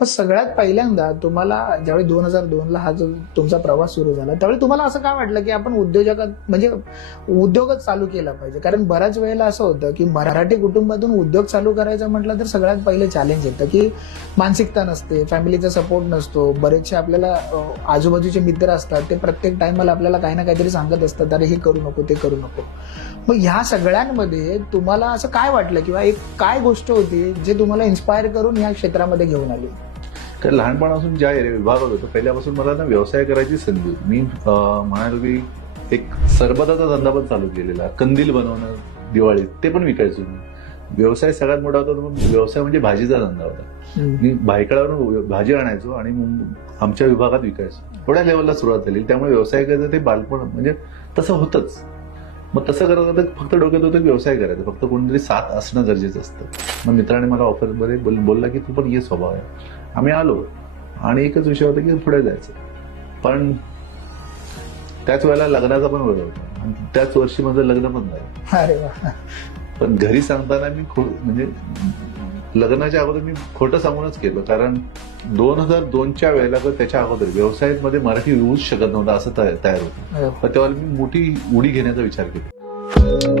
पण सगळ्यात पहिल्यांदा तुम्हाला ज्यावेळी 2002ला हा जो तुमचा प्रवास सुरू झाला त्यावेळी तुम्हाला असं काय वाटलं की आपण उद्योजकात म्हणजे उद्योगच चालू केला पाहिजे? कारण बऱ्याच वेळेला असं होतं की मराठी कुटुंबातून उद्योग चालू करायचं म्हटलं तर सगळ्यात पहिले चॅलेंज येतं की मानसिकता नसते, फॅमिलीचा सपोर्ट नसतो, बरेचसे आपल्याला आजूबाजूचे मित्र असतात ते प्रत्येक टाइमला आपल्याला काही ना काहीतरी सांगत असतात, अरे हे करू नको ते करू नको. मग ह्या सगळ्यांमध्ये तुम्हाला असं काय वाटलं किंवा एक काय गोष्ट होती जे तुम्हाला इन्स्पायर करून या क्षेत्रामध्ये घेऊन आली? तर लहानपणापासून ज्या विभागात होतो पहिल्यापासून मला ना व्यवसाय करायची संधी होती. मी म्हणालो की एक सरबताचा धंदा पण चालू केलेला, कंदील बनवणं दिवाळीत ते पण विकायचो मी. व्यवसाय सगळ्यात मोठा होता तो व्यवसाय म्हणजे भाजीचा धंदा होता. मी भायखळ्यावरून भाजी आणायचो आणि आमच्या विभागात विकायचो. थोड्या लेवलला सुरुवात झाली, त्यामुळे व्यवसाय करायचं ते बालपण म्हणजे तसं होतंच. मग तसं करत होतं, फक्त डोक्यात होतं की व्यवसाय करायचा, फक्त कोणतरी साथ असणं गरजेचं असतं. मग मित्राने मला ऑफरमध्ये बोलला की तू पण ये, स्वभाव आहे. आम्ही आलो आणि एकच विषय होता की पुढे जायचं. पण त्याच वेळेला लग्नाचा पण वेळ होता आणि त्याच वर्षी माझं लग्न पण झालं. अरे वा. पण घरी सांगताना मी म्हणजे लग्नाच्या अगोदर मी खोटं सांगूनच केलं, कारण 2002च्या वेळेला तर त्याच्या अगोदर व्यवसायामध्ये मराठी येऊच शकत नव्हता असं तयार होतं. पण तेव्हा मी मोठी उडी घेण्याचा विचार केला.